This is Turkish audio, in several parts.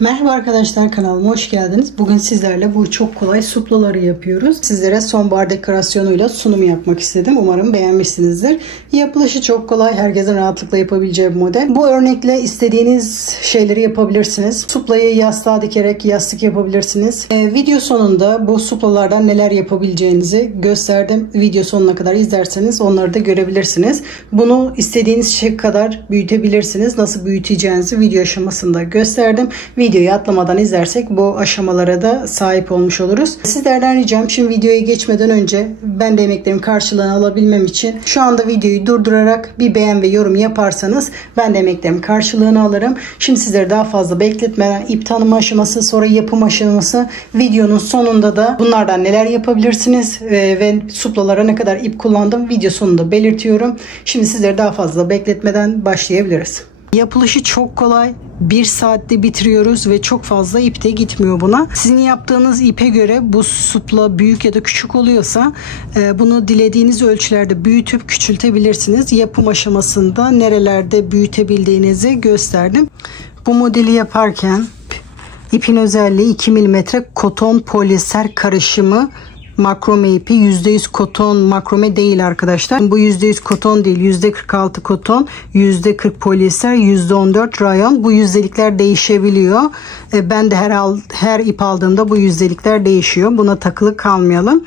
Merhaba arkadaşlar, kanalıma hoş geldiniz. Bugün sizlerle bu çok kolay suplaları yapıyoruz. Sizlere sonbahar dekorasyonuyla sunum yapmak istedim. Umarım beğenmişsinizdir. Yapılışı çok kolay, herkesin rahatlıkla yapabileceği bir model. Bu örnekle istediğiniz şeyleri yapabilirsiniz. Suplayı yastığa dikerek yastık yapabilirsiniz. Video sonunda bu suplalardan neler yapabileceğinizi gösterdim. Video sonuna kadar izlerseniz onları da görebilirsiniz. Bunu istediğiniz şey kadar büyütebilirsiniz. Nasıl büyüteceğinizi video aşamasında gösterdim. Videoyu atlamadan izlersek bu aşamalara da sahip olmuş oluruz. Sizlerden ricam, şimdi videoya geçmeden önce ben de emeklerimin karşılığını alabilmem için şu anda videoyu durdurarak bir beğen ve yorum yaparsanız ben de emeklerimin karşılığını alırım. Şimdi sizleri daha fazla bekletmeden ip tanıma aşaması, sonra yapım aşaması, videonun sonunda da bunlardan neler yapabilirsiniz ve suplalara ne kadar ip kullandım video sonunda belirtiyorum. Şimdi sizleri daha fazla bekletmeden başlayabiliriz. Yapılışı çok kolay. 1 saatte bitiriyoruz ve çok fazla ip de gitmiyor buna. Sizin yaptığınız ipe göre bu supla büyük ya da küçük oluyorsa bunu dilediğiniz ölçülerde büyütüp küçültebilirsiniz. Yapım aşamasında nerelerde büyütebildiğinizi gösterdim. Bu modeli yaparken ipin özelliği 2 mm koton poliester karışımı makrome ipi. %100 koton makrome değil arkadaşlar. Bu %100 koton değil. %46 koton, %40 polyester, %14 rayon. Bu yüzdelikler değişebiliyor. Ben de her ip aldığımda bu yüzdelikler değişiyor. Buna takılı kalmayalım.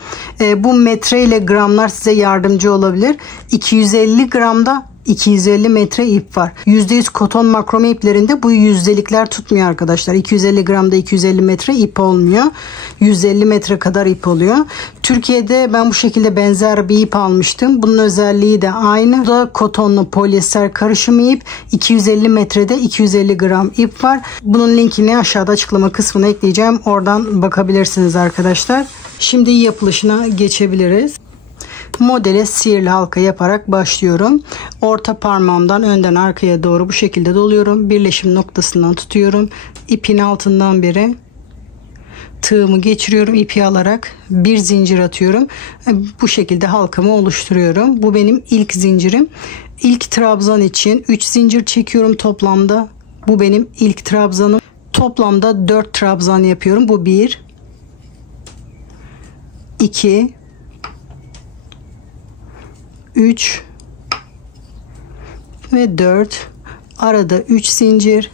Bu metre ile gramlar size yardımcı olabilir. 250 gramda 250 metre ip var. %100 koton makrome iplerinde bu yüzdelikler tutmuyor arkadaşlar. 250 gramda 250 metre ip olmuyor. 150 metre kadar ip oluyor. Türkiye'de ben bu şekilde benzer bir ip almıştım. Bunun özelliği de aynı. Bu da kotonlu polyester karışımı ip. 250 metrede 250 gram ip var. Bunun linkini aşağıda açıklama kısmına ekleyeceğim. Oradan bakabilirsiniz arkadaşlar. Şimdi yapılışına geçebiliriz. Modele sihirli halka yaparak başlıyorum. Orta parmağımdan önden arkaya doğru bu şekilde doluyorum. Birleşim noktasından tutuyorum. İpin altından beri tığımı geçiriyorum. İpi alarak bir zincir atıyorum. Bu şekilde halkamı oluşturuyorum. Bu benim ilk zincirim. İlk trabzan için 3 zincir çekiyorum toplamda. Bu benim ilk trabzanım. Toplamda 4 trabzan yapıyorum. Bu 1 2 3 ve 4. Arada 3 zincir.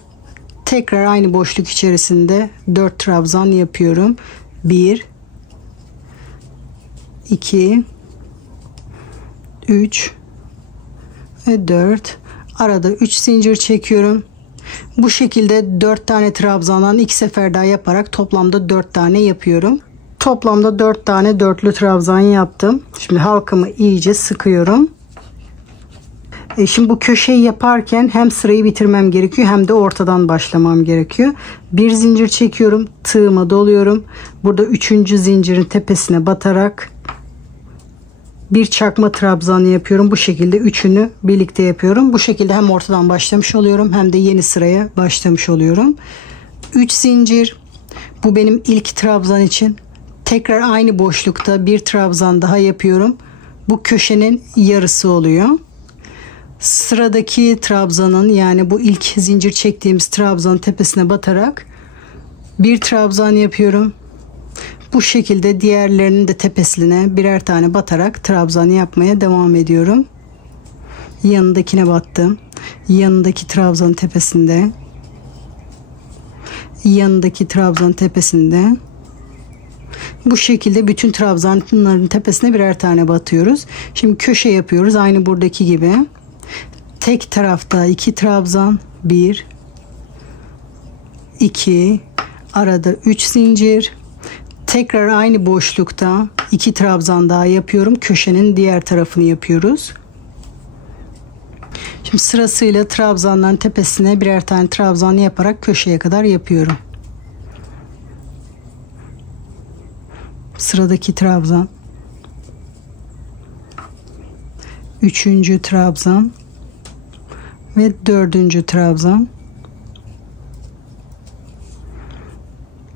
Tekrar aynı boşluk içerisinde 4 trabzan yapıyorum. 1 2 3 ve 4. Arada 3 zincir çekiyorum. Bu şekilde 4 tane trabzandan 2 sefer daha yaparak toplamda 4 tane yapıyorum. Toplamda 4 tane dörtlü trabzan yaptım. Şimdi halkamı iyice sıkıyorum. Şimdi bu köşeyi yaparken hem sırayı bitirmem gerekiyor hem de ortadan başlamam gerekiyor. Bir zincir çekiyorum. Tığıma doluyorum. Burada 3. zincirin tepesine batarak bir çakma trabzanı yapıyorum. Bu şekilde üçünü birlikte yapıyorum. Bu şekilde hem ortadan başlamış oluyorum hem de yeni sıraya başlamış oluyorum. 3 zincir. Bu benim ilk trabzan için. Tekrar aynı boşlukta bir trabzan daha yapıyorum. Bu köşenin yarısı oluyor. Sıradaki trabzanın, yani bu ilk zincir çektiğimiz trabzanın tepesine batarak bir trabzan yapıyorum. Bu şekilde diğerlerinin de tepesine birer tane batarak trabzan yapmaya devam ediyorum. Yanındakine battım. Yanındaki trabzanın tepesinde. Yanındaki trabzanın tepesinde. Bu şekilde bütün trabzanların tepesine birer tane batıyoruz. Şimdi köşe yapıyoruz aynı buradaki gibi. Tek tarafta 2 trabzan, 1 2 arada 3 zincir. Tekrar aynı boşlukta 2 trabzan daha yapıyorum. Köşenin diğer tarafını yapıyoruz. Şimdi sırasıyla trabzanların tepesine birer tane trabzan yaparak köşeye kadar yapıyorum. Sıradaki trabzan, 3. trabzan ve 4. trabzan.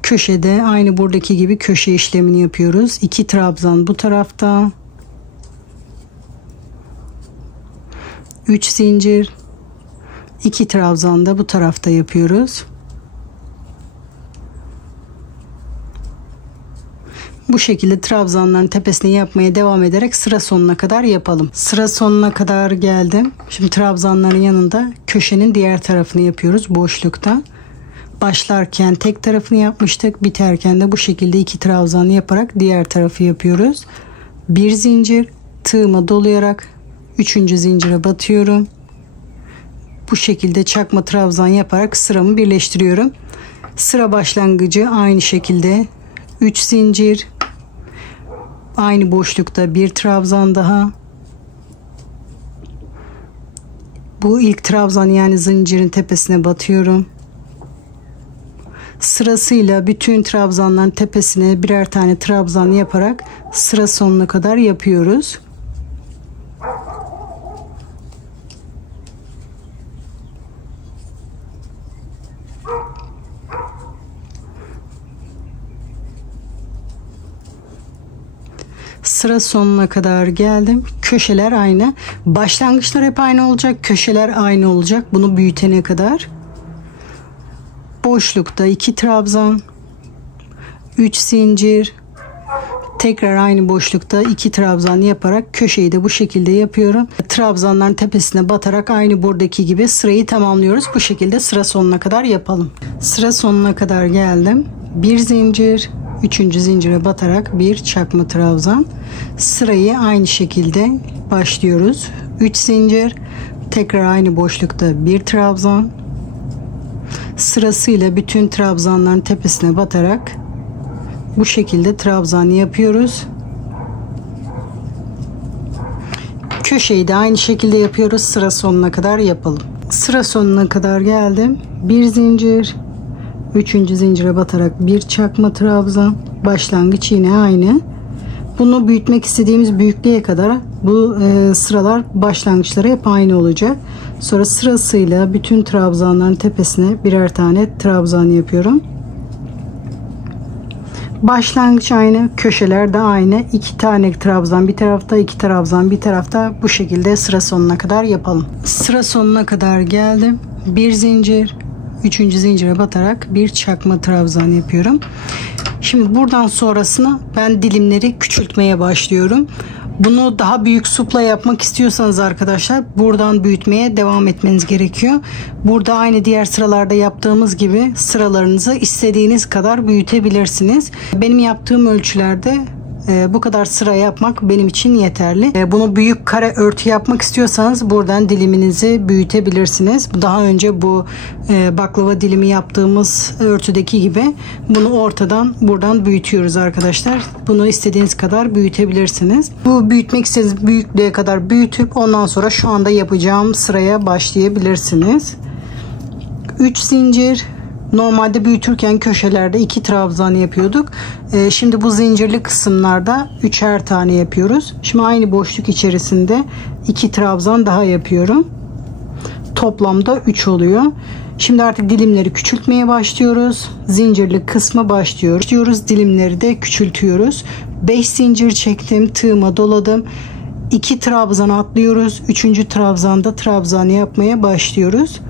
Köşede aynı buradaki gibi köşe işlemini yapıyoruz. 2 trabzan bu tarafta, 3 zincir, 2 trabzan da bu tarafta yapıyoruz. Bu şekilde trabzanların tepesine yapmaya devam ederek sıra sonuna kadar yapalım. Sıra sonuna kadar geldim. Şimdi trabzanların yanında köşenin diğer tarafını yapıyoruz boşlukta. Başlarken tek tarafını yapmıştık. Biterken de bu şekilde 2 trabzan yaparak diğer tarafı yapıyoruz. Bir zincir, tığıma dolayarak 3. zincire batıyorum. Bu şekilde çakma trabzan yaparak sıramı birleştiriyorum. Sıra başlangıcı aynı şekilde 3 zincir, aynı boşlukta bir trabzan daha. Bu ilk trabzan yani zincirin tepesine batıyorum. Sırasıyla bütün trabzanların tepesine birer tane trabzan yaparak sıra sonuna kadar yapıyoruz. Sıra sonuna kadar geldim. Köşeler aynı. Başlangıçlar hep aynı olacak. Köşeler aynı olacak. Bunu büyütene kadar. Boşlukta 2 trabzan, 3 zincir, tekrar aynı boşlukta 2 trabzan yaparak köşeyi de bu şekilde yapıyorum. Trabzanların tepesine batarak aynı buradaki gibi sırayı tamamlıyoruz. Bu şekilde sıra sonuna kadar yapalım. Sıra sonuna kadar geldim. Bir zincir, 3. zincire batarak bir çakma trabzan. Sırayı aynı şekilde başlıyoruz. 3 zincir, tekrar aynı boşlukta bir trabzan. Sırasıyla bütün trabzanların tepesine batarak bu şekilde trabzan yapıyoruz. Köşeyi de aynı şekilde yapıyoruz. Sıra sonuna kadar yapalım. Sıra sonuna kadar geldim. Bir zincir, 3. zincire batarak bir çakma trabzan. Başlangıç yine aynı. Bunu büyütmek istediğimiz büyüklüğe kadar bu sıralar başlangıçları hep aynı olacak. Sonra sırasıyla bütün trabzanların tepesine birer tane trabzan yapıyorum. Başlangıç aynı, köşeler de aynı. 2 tane trabzan bir tarafta, 2 trabzan bir tarafta. Bu şekilde sıra sonuna kadar yapalım. Sıra sonuna kadar geldim. Bir zincir, 3. zincire batarak bir çakma trabzan yapıyorum. Şimdi buradan sonrasına ben dilimleri küçültmeye başlıyorum. Bunu daha büyük supla yapmak istiyorsanız arkadaşlar buradan büyütmeye devam etmeniz gerekiyor. Burada aynı diğer sıralarda yaptığımız gibi sıralarınızı istediğiniz kadar büyütebilirsiniz. Benim yaptığım ölçülerde bu kadar sıra yapmak benim için yeterli. Bunu büyük kare örtü yapmak istiyorsanız buradan diliminizi büyütebilirsiniz. Daha önce bu baklava dilimi yaptığımız örtüdeki gibi bunu ortadan buradan büyütüyoruz arkadaşlar. Bunu istediğiniz kadar büyütebilirsiniz. Bu büyütmek istediğiniz büyüklüğe kadar büyütüp ondan sonra şu anda yapacağım sıraya başlayabilirsiniz. 3 zincir. Normalde büyütürken köşelerde 2 trabzan yapıyorduk. Şimdi bu zincirli kısımlarda 3'er tane yapıyoruz. Şimdi aynı boşluk içerisinde 2 trabzan daha yapıyorum. Toplamda 3 oluyor. Şimdi artık dilimleri küçültmeye başlıyoruz. Zincirli kısma başlıyoruz. Dilimleri de küçültüyoruz. 5 zincir çektim. Tığıma doladım. 2 trabzan atlıyoruz. 3. trabzanda trabzan yapmaya başlıyoruz.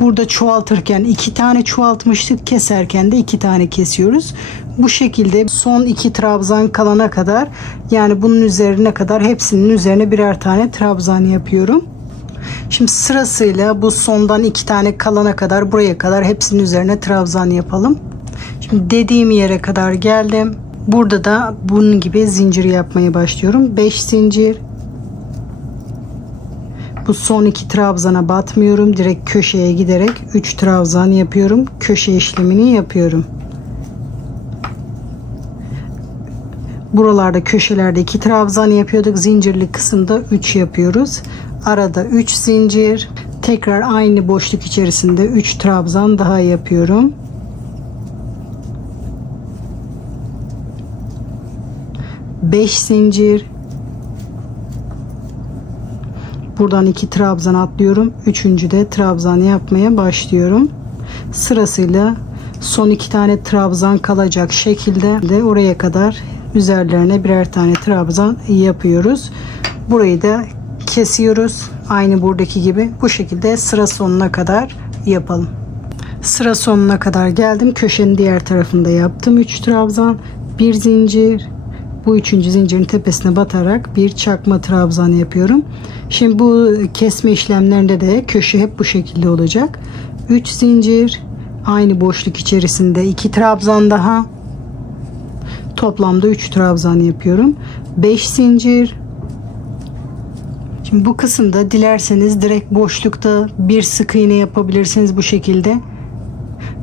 Burada çoğaltırken 2 tane çoğaltmıştık. Keserken de 2 tane kesiyoruz. Bu şekilde son 2 trabzan kalana kadar, yani bunun üzerine kadar hepsinin üzerine birer tane trabzan yapıyorum. Şimdi sırasıyla bu sondan 2 tane kalana kadar buraya kadar hepsinin üzerine trabzan yapalım. Şimdi dediğim yere kadar geldim. Burada da bunun gibi zincir yapmaya başlıyorum. 5 zincir. Bu son 2 trabzana batmıyorum. Direkt köşeye giderek 3 trabzan yapıyorum. Köşe işlemini yapıyorum. Buralarda köşelerde 2 trabzan yapıyorduk. Zincirli kısımda 3 yapıyoruz. Arada 3 zincir. Tekrar aynı boşluk içerisinde 3 trabzan daha yapıyorum. Beş zincir. Buradan 2 trabzan atlıyorum. 3. de trabzan yapmaya başlıyorum. Sırasıyla son 2 tane trabzan kalacak şekilde de oraya kadar üzerlerine birer tane trabzan yapıyoruz. Burayı da kesiyoruz. Aynı buradaki gibi bu şekilde sıra sonuna kadar yapalım. Sıra sonuna kadar geldim. Köşenin diğer tarafında yaptım. 3 trabzan, bir zincir, bu 3. zincirin tepesine batarak bir çakma trabzan yapıyorum. Şimdi bu kesme işlemlerinde de köşe hep bu şekilde olacak. 3 zincir, aynı boşluk içerisinde 2 trabzan daha, toplamda 3 trabzan yapıyorum. 5 zincir. Şimdi bu kısımda dilerseniz direkt boşlukta bir sık iğne yapabilirsiniz bu şekilde.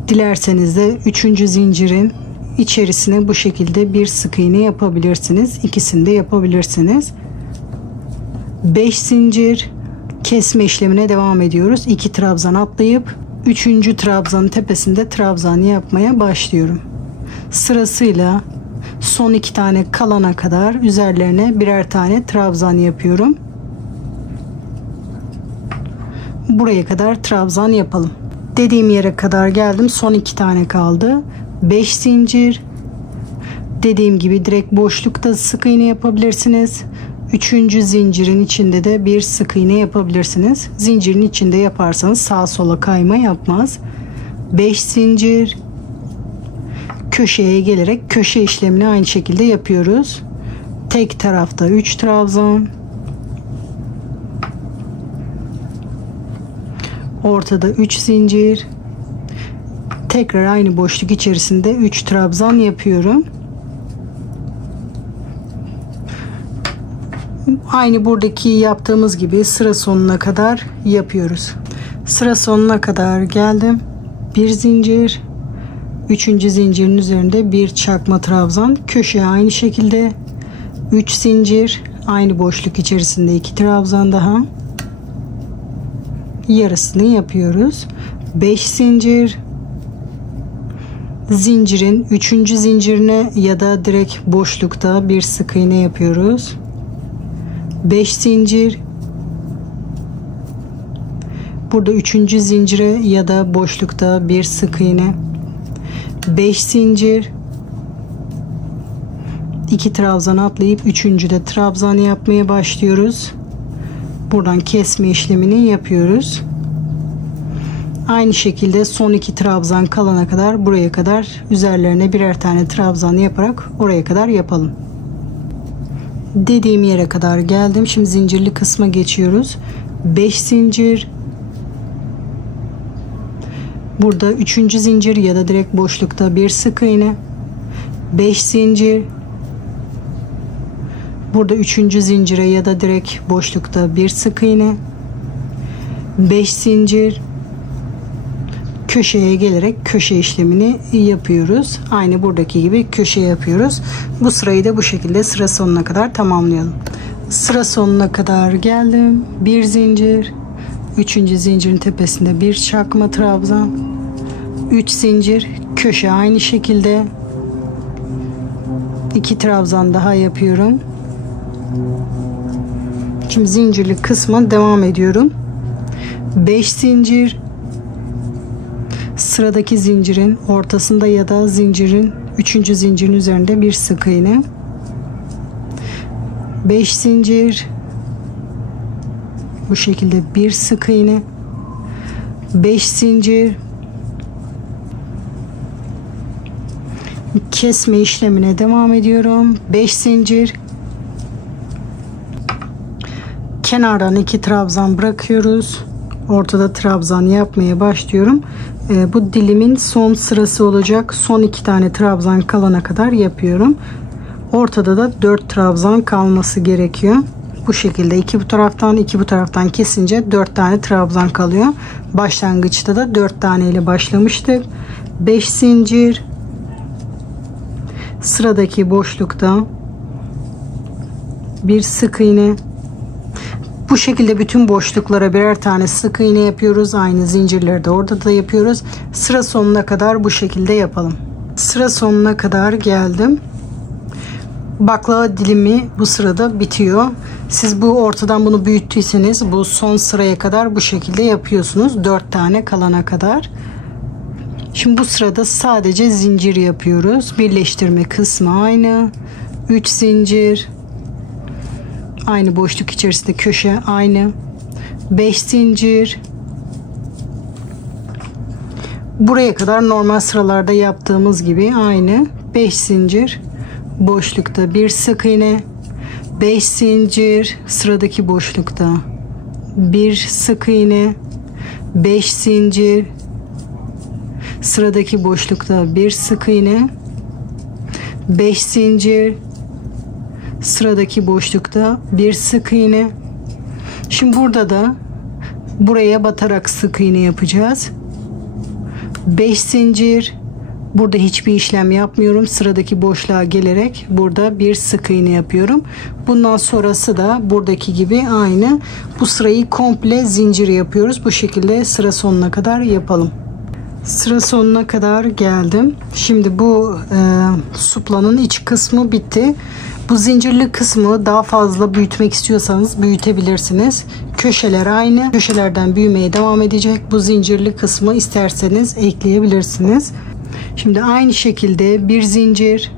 Dilerseniz de 3. zincirin içerisine bu şekilde bir sık iğne yapabilirsiniz. İkisini de yapabilirsiniz. 5 zincir, kesme işlemine devam ediyoruz. 2 trabzan atlayıp 3. trabzanın tepesinde trabzan yapmaya başlıyorum. Sırasıyla son 2 tane kalana kadar üzerlerine birer tane trabzan yapıyorum. Buraya kadar trabzan yapalım. Dediğim yere kadar geldim. Son 2 tane kaldı. 5 zincir. Dediğim gibi direkt boşlukta sık iğne yapabilirsiniz. 3. zincirin içinde de bir sık iğne yapabilirsiniz. Zincirin içinde yaparsanız sağa sola kayma yapmaz. 5 zincir. Köşeye gelerek köşe işlemini aynı şekilde yapıyoruz. Tek tarafta 3 trabzan. Ortada 3 zincir. Tekrar aynı boşluk içerisinde 3 trabzan yapıyorum. Aynı buradaki yaptığımız gibi sıra sonuna kadar yapıyoruz. Sıra sonuna kadar geldim. 1 zincir. 3. zincirin üzerinde bir çakma trabzan. Köşeye aynı şekilde 3 zincir. Aynı boşluk içerisinde 2 trabzan daha. Yarısını yapıyoruz. 5 zincir. Zincirin 3. zincirine ya da direkt boşlukta bir sık iğne yapıyoruz. 5 zincir. Burada 3. zincire ya da boşlukta bir sık iğne. 5 zincir. 2 trabzan atlayıp 3. de trabzan yapmaya başlıyoruz. Buradan kesme işlemini yapıyoruz. Aynı şekilde son 2 trabzan kalana kadar buraya kadar üzerlerine birer tane trabzan yaparak oraya kadar yapalım. Dediğim yere kadar geldim. Şimdi zincirli kısma geçiyoruz. 5 zincir. Burada 3. zincir ya da direkt boşlukta bir sık iğne. 5 zincir. Burada 3. zincire ya da direkt boşlukta bir sık iğne. 5 zincir. Köşeye gelerek köşe işlemini yapıyoruz. Aynı buradaki gibi köşe yapıyoruz. Bu sırayı da bu şekilde sıra sonuna kadar tamamlayalım. Sıra sonuna kadar geldim. 1 zincir. 3. zincirin tepesinde bir çakma trabzan. 3 zincir. Köşe aynı şekilde. 2 trabzan daha yapıyorum. Şimdi zincirli kısma devam ediyorum. 5 zincir. Sıradaki zincirin ortasında ya da zincirin 3. zincirin üzerinde bir sık iğne. 5 zincir. Bu şekilde bir sık iğne. 5 zincir. Kesme işlemine devam ediyorum. 5 zincir. Kenardan 2 trabzan bırakıyoruz. Ortada trabzan yapmaya başlıyorum. Bu dilimin son sırası olacak. Son 2 tane trabzan kalana kadar yapıyorum. Ortada da 4 trabzan kalması gerekiyor. Bu şekilde 2 bu taraftan 2 bu taraftan kesince 4 tane trabzan kalıyor. Başlangıçta da 4 tane ile başlamıştık. 5 zincir. Sıradaki boşlukta bir sık iğne. Bu şekilde bütün boşluklara birer tane sık iğne yapıyoruz. Aynı zincirleri de orada da yapıyoruz. Sıra sonuna kadar bu şekilde yapalım. Sıra sonuna kadar geldim. Baklava dilimi bu sırada bitiyor. Siz bu ortadan bunu büyüttüyseniz bu son sıraya kadar bu şekilde yapıyorsunuz. 4 tane kalana kadar. Şimdi bu sırada sadece zincir yapıyoruz. Birleştirme kısmı aynı. 3 zincir. Aynı boşluk içerisinde köşe aynı. 5 zincir. Buraya kadar normal sıralarda yaptığımız gibi aynı. 5 zincir. boşlukta bir sık iğne, 5 zincir, sıradaki boşlukta bir sık iğne, 5 zincir, sıradaki boşlukta bir sık iğne, 5 zincir, sıradaki boşlukta bir sık iğne. Şimdi burada da buraya batarak sık iğne yapacağız. 5 zincir, burada hiçbir işlem yapmıyorum. Sıradaki boşluğa gelerek burada bir sık iğne yapıyorum. Bundan sonrası da buradaki gibi aynı. Bu sırayı komple zincir yapıyoruz. Bu şekilde sıra sonuna kadar yapalım. Sıra sonuna kadar geldim. Şimdi bu suplanın iç kısmı bitti. Bu zincirli kısmı daha fazla büyütmek istiyorsanız büyütebilirsiniz. Köşeler aynı. Köşelerden büyümeye devam edecek. Bu zincirli kısmı isterseniz ekleyebilirsiniz. Şimdi aynı şekilde bir zincir,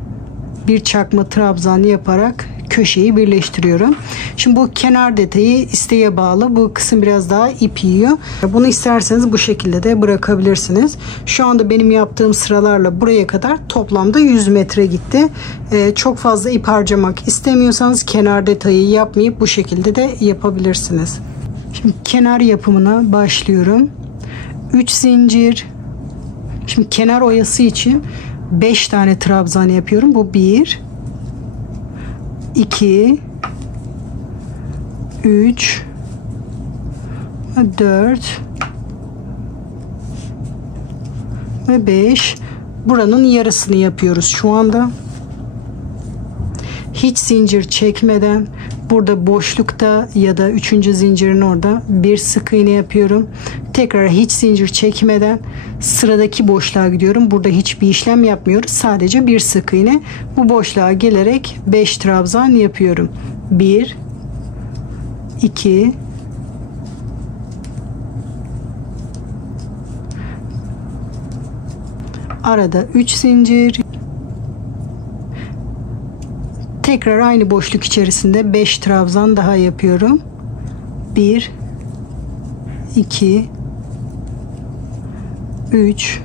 bir çakma trabzan yaparak köşeyi birleştiriyorum. Şimdi bu kenar detayı isteğe bağlı. Bu kısım biraz daha ip yiyor. Bunu isterseniz bu şekilde de bırakabilirsiniz. Şu anda benim yaptığım sıralarla buraya kadar toplamda 100 metre gitti. Çok fazla ip harcamak istemiyorsanız kenar detayı yapmayıp bu şekilde de yapabilirsiniz. Şimdi kenar yapımına başlıyorum. 3 zincir. Şimdi kenar oyası için 5 tane trabzan yapıyorum. Bu 1, 2, 3, 4 ve 5. Buranın yarısını yapıyoruz şu anda. Hiç zincir çekmeden burada boşlukta ya da 3. zincirin orada bir sık iğne yapıyorum. Tekrar hiç zincir çekmeden sıradaki boşluğa gidiyorum. Burada hiçbir işlem yapmıyoruz. Sadece bir sık iğne. Bu boşluğa gelerek 5 trabzan yapıyorum. 1, 2, 3 zincir. Tekrar aynı boşluk içerisinde 5 trabzan daha yapıyorum. 1, 2, 3,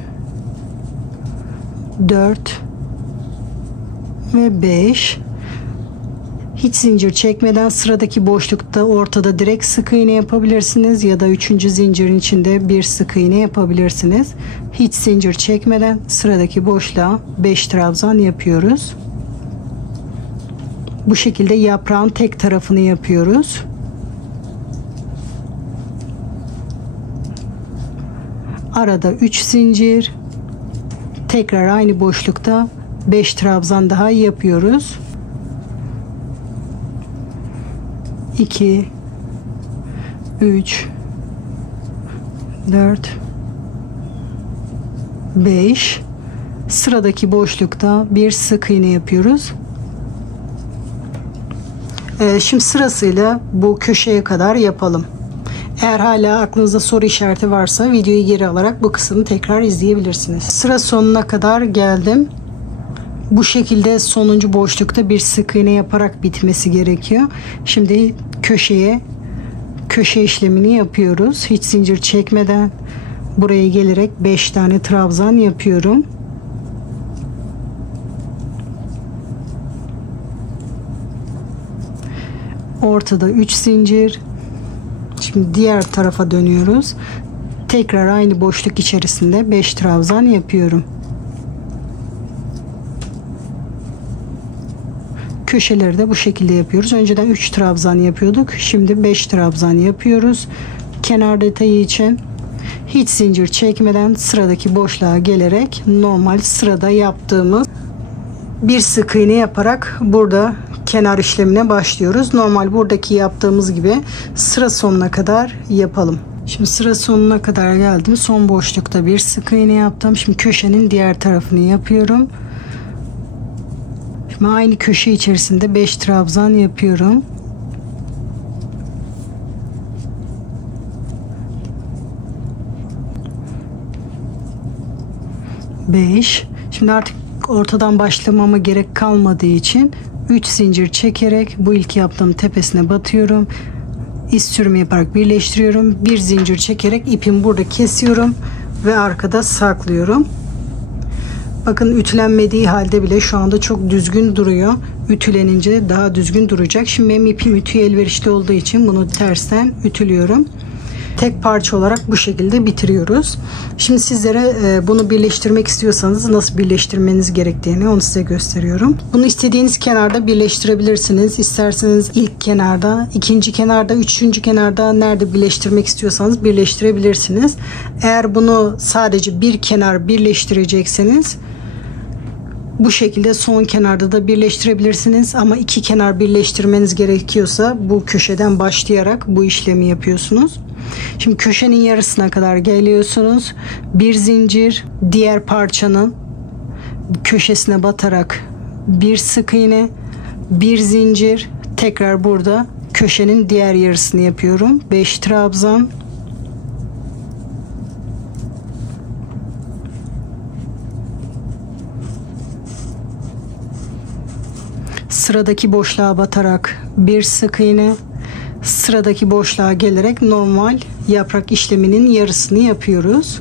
4 ve 5. Hiç zincir çekmeden sıradaki boşlukta ortada direkt sık iğne yapabilirsiniz ya da 3. zincirin içinde bir sık iğne yapabilirsiniz. Hiç zincir çekmeden sıradaki boşluğa 5 trabzan yapıyoruz. Bu şekilde yaprağın tek tarafını yapıyoruz. Arada 3 zincir. Tekrar aynı boşlukta 5 trabzan daha yapıyoruz. 2, 3, 4, 5. Sıradaki boşlukta bir sık iğne yapıyoruz. Şimdi sırasıyla bu köşeye kadar yapalım. Eğer hala aklınızda soru işareti varsa videoyu geri alarak bu kısmını tekrar izleyebilirsiniz. Sıra sonuna kadar geldim. Bu şekilde sonuncu boşlukta bir sık iğne yaparak bitmesi gerekiyor. Şimdi köşe işlemini yapıyoruz. Hiç zincir çekmeden buraya gelerek 5 tane trabzan yapıyorum. Ortada 3 zincir. Şimdi diğer tarafa dönüyoruz. Tekrar aynı boşluk içerisinde 5 trabzan yapıyorum. Köşeleri de bu şekilde yapıyoruz. Önceden 3 trabzan yapıyorduk. Şimdi 5 trabzan yapıyoruz. Kenar detayı için hiç zincir çekmeden sıradaki boşluğa gelerek normal sırada yaptığımız bir sık iğne yaparak burada kenar işlemine başlıyoruz. Normal buradaki yaptığımız gibi sıra sonuna kadar yapalım. Şimdi sıra sonuna kadar geldim. Son boşlukta bir sık iğne yaptım. Şimdi köşenin diğer tarafını yapıyorum. Şimdi aynı köşe içerisinde 5 trabzan yapıyorum. Şimdi artık ortadan başlamama gerek kalmadığı için 3 zincir çekerek bu ilk yaptığım tepesine batıyorum. İz sürümü yaparak birleştiriyorum. Bir zincir çekerek ipimi burada kesiyorum ve arkada saklıyorum. Bakın ütülenmediği halde bile şu anda çok düzgün duruyor. Ütülenince daha düzgün duracak. Şimdi benim ipim ütüye elverişli olduğu için bunu tersten ütülüyorum. Tek parça olarak bu şekilde bitiriyoruz. Şimdi sizlere bunu birleştirmek istiyorsanız nasıl birleştirmeniz gerektiğini onu size gösteriyorum. Bunu istediğiniz kenarda birleştirebilirsiniz. İsterseniz ilk kenarda, ikinci kenarda, üçüncü kenarda nerede birleştirmek istiyorsanız birleştirebilirsiniz. Eğer bunu sadece bir kenar birleştirecekseniz bu şekilde son kenarda da birleştirebilirsiniz. Ama iki kenar birleştirmeniz gerekiyorsa bu köşeden başlayarak bu işlemi yapıyorsunuz. Şimdi köşenin yarısına kadar geliyorsunuz. Bir zincir, diğer parçanın köşesine batarak bir sık iğne, bir zincir, tekrar burada köşenin diğer yarısını yapıyorum. 5 trabzan. Sıradaki boşluğa batarak bir sık iğne, sıradaki boşluğa gelerek normal yaprak işleminin yarısını yapıyoruz.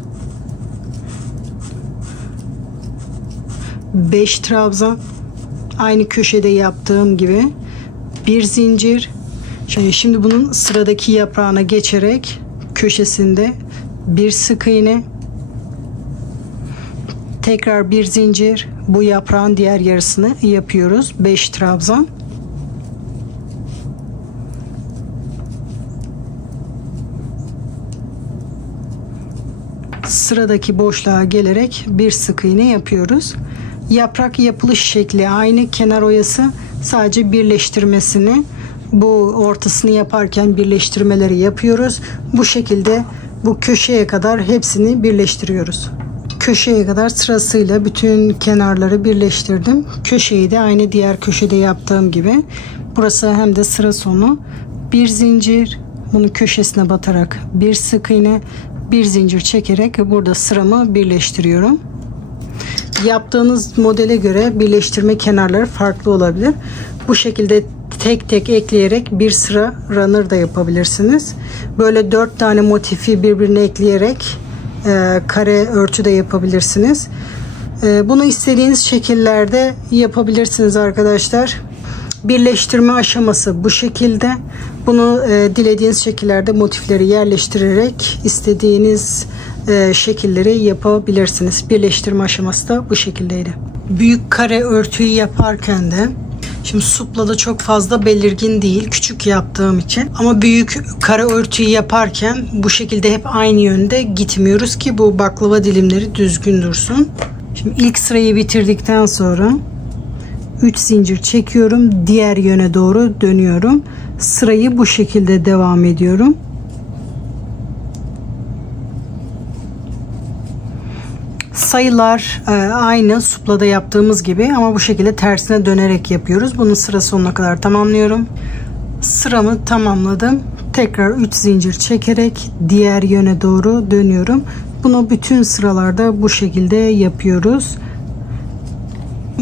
5 trabzan, aynı köşede yaptığım gibi bir zincir. Şimdi bunun sıradaki yaprağına geçerek köşesinde bir sık iğne, tekrar bir zincir, bu yaprağın diğer yarısını yapıyoruz. 5 trabzan. Sıradaki boşluğa gelerek bir sık iğne yapıyoruz. Yaprak yapılış şekli aynı, kenar oyası, sadece birleştirmesini, bu ortasını yaparken birleştirmeleri yapıyoruz. Bu şekilde bu köşeye kadar hepsini birleştiriyoruz. Köşeye kadar sırasıyla bütün kenarları birleştirdim. Köşeyi de aynı diğer köşede yaptığım gibi. Burası hem de sıra sonu. Bir zincir, bunu köşesine batarak bir sık iğne, bir zincir çekerek burada sıramı birleştiriyorum. Yaptığınız modele göre birleştirme kenarları farklı olabilir. Bu şekilde tek tek ekleyerek bir sıra runner da yapabilirsiniz. Böyle 4 tane motifi birbirine ekleyerek kare örtü de yapabilirsiniz. Bunu istediğiniz şekillerde yapabilirsiniz arkadaşlar. Birleştirme aşaması bu şekilde. Bunu dilediğiniz şekillerde motifleri yerleştirerek istediğiniz şekilleri yapabilirsiniz. Birleştirme aşaması da bu şekildeydi. Büyük kare örtüyü yaparken de şimdi suplada çok fazla belirgin değil, küçük yaptığım için, ama büyük kare örtüyü yaparken bu şekilde hep aynı yönde gitmiyoruz ki bu baklava dilimleri düzgün dursun. Şimdi ilk sırayı bitirdikten sonra 3 zincir çekiyorum, diğer yöne doğru dönüyorum. Sırayı bu şekilde devam ediyorum. Sayılar aynı suplada yaptığımız gibi ama bu şekilde tersine dönerek yapıyoruz. Bunun sıra sonuna kadar tamamlıyorum. Sıramı tamamladım. Tekrar 3 zincir çekerek diğer yöne doğru dönüyorum. Bunu bütün sıralarda bu şekilde yapıyoruz.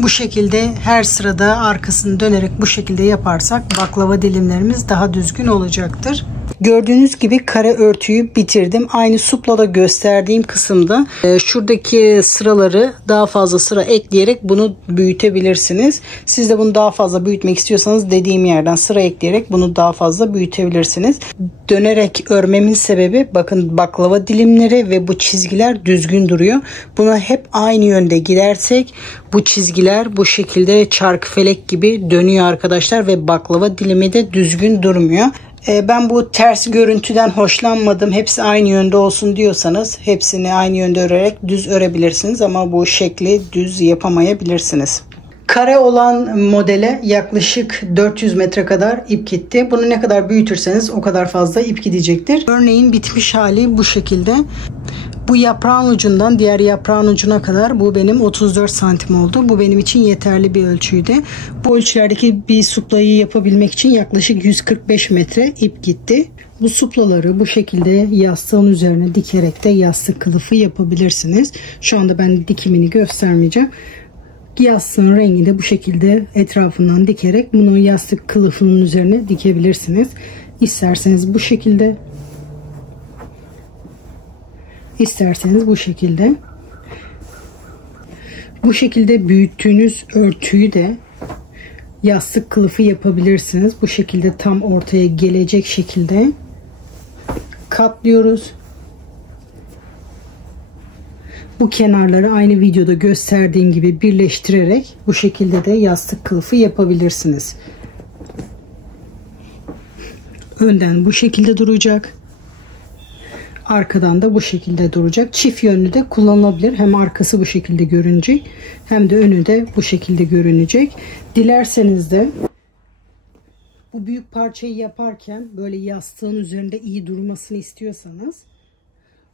Bu şekilde her sırada arkasını dönerek bu şekilde yaparsak baklava dilimlerimiz daha düzgün olacaktır. Gördüğünüz gibi kare örtüyü bitirdim. Aynı suplada gösterdiğim kısımda şuradaki sıraları daha fazla sıra ekleyerek bunu büyütebilirsiniz. Siz de bunu daha fazla büyütmek istiyorsanız dediğim yerden sıra ekleyerek bunu daha fazla büyütebilirsiniz. Dönerek örmemin sebebi, bakın baklava dilimleri ve bu çizgiler düzgün duruyor. Buna hep aynı yönde gidersek bu çizgiler bu şekilde çarkıfelek gibi dönüyor arkadaşlar ve baklava dilimi de düzgün durmuyor. Ben bu ters görüntüden hoşlanmadım, hepsi aynı yönde olsun diyorsanız hepsini aynı yönde örerek düz örebilirsiniz ama bu şekli düz yapamayabilirsiniz. Kare olan modele yaklaşık 400 metre kadar ip gitti. Bunu ne kadar büyütürseniz o kadar fazla ip gidecektir. Örneğin bitmiş hali bu şekilde. Bu yaprağın ucundan diğer yaprağın ucuna kadar bu benim 34 santim oldu. Bu benim için yeterli bir ölçüydü. Bu ölçülerdeki bir suplayı yapabilmek için yaklaşık 145 metre ip gitti. Bu suplaları bu şekilde yastığın üzerine dikerek de yastık kılıfı yapabilirsiniz. Şu anda ben dikimini göstermeyeceğim. Yastığın rengi de bu şekilde etrafından dikerek bunu yastık kılıfının üzerine dikebilirsiniz. İsterseniz bu şekilde, İsterseniz bu şekilde. Bu şekilde büyüttüğünüz örtüyü de yastık kılıfı yapabilirsiniz. Bu şekilde tam ortaya gelecek şekilde katlıyoruz. Bu kenarları aynı videoda gösterdiğim gibi birleştirerek bu şekilde de yastık kılıfı yapabilirsiniz. Önden bu şekilde duracak. Arkadan da bu şekilde duracak. Çift yönlü de kullanılabilir. Hem arkası bu şekilde görünecek hem de önü de bu şekilde görünecek. Dilerseniz de bu büyük parçayı yaparken böyle yastığın üzerinde iyi durmasını istiyorsanız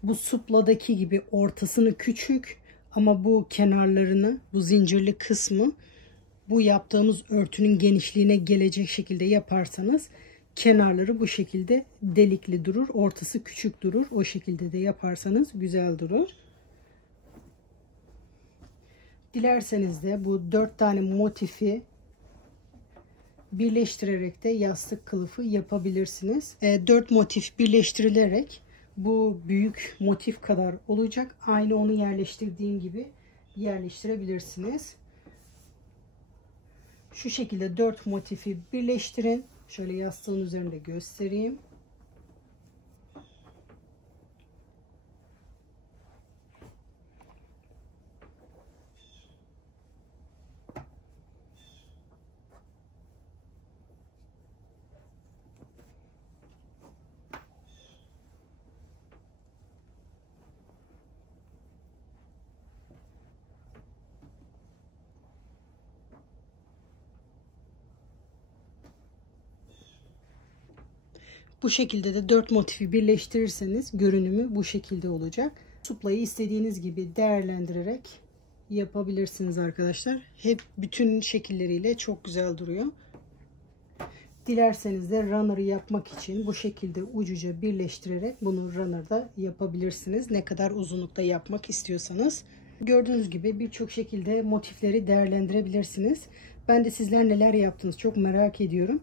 bu supladaki gibi ortasını küçük ama bu kenarlarını, bu zincirli kısmı bu yaptığımız örtünün genişliğine gelecek şekilde yaparsanız kenarları bu şekilde delikli durur. Ortası küçük durur. O şekilde de yaparsanız güzel durur. Dilerseniz de bu 4 tane motifi birleştirerek de yastık kılıfı yapabilirsiniz. 4 motif birleştirilerek bu büyük motif kadar olacak. Aynı onu yerleştirdiğim gibi yerleştirebilirsiniz. Şu şekilde 4 motifi birleştirin. Şöyle yastığın üzerinde göstereyim. Bu şekilde de 4 motifi birleştirirseniz görünümü bu şekilde olacak. Suplayı istediğiniz gibi değerlendirerek yapabilirsiniz arkadaşlar. Hep bütün şekilleriyle çok güzel duruyor. Dilerseniz de runner'ı yapmak için bu şekilde ucuca birleştirerek bunu runner'da yapabilirsiniz. Ne kadar uzunlukta yapmak istiyorsanız. Gördüğünüz gibi birçok şekilde motifleri değerlendirebilirsiniz. Ben de sizler neler yaptınız çok merak ediyorum.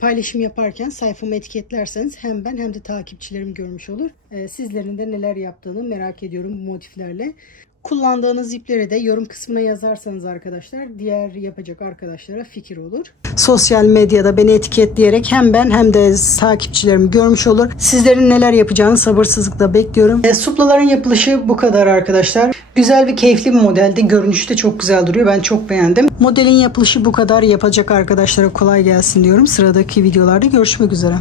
Paylaşım yaparken sayfamı etiketlerseniz hem ben hem de takipçilerim görmüş olur. Sizlerin de neler yaptığını merak ediyorum bu motiflerle. Kullandığınız ipleri de yorum kısmına yazarsanız arkadaşlar diğer yapacak arkadaşlara fikir olur. Sosyal medyada beni etiketleyerek hem ben hem de takipçilerim görmüş olur. Sizlerin neler yapacağını sabırsızlıkla bekliyorum. Suplaların yapılışı bu kadar arkadaşlar. Güzel ve keyifli bir modeldi. Görünüşü de çok güzel duruyor. Ben çok beğendim. Modelin yapılışı bu kadar. Yapacak arkadaşlara kolay gelsin diyorum. Sıradaki videolarda görüşmek üzere.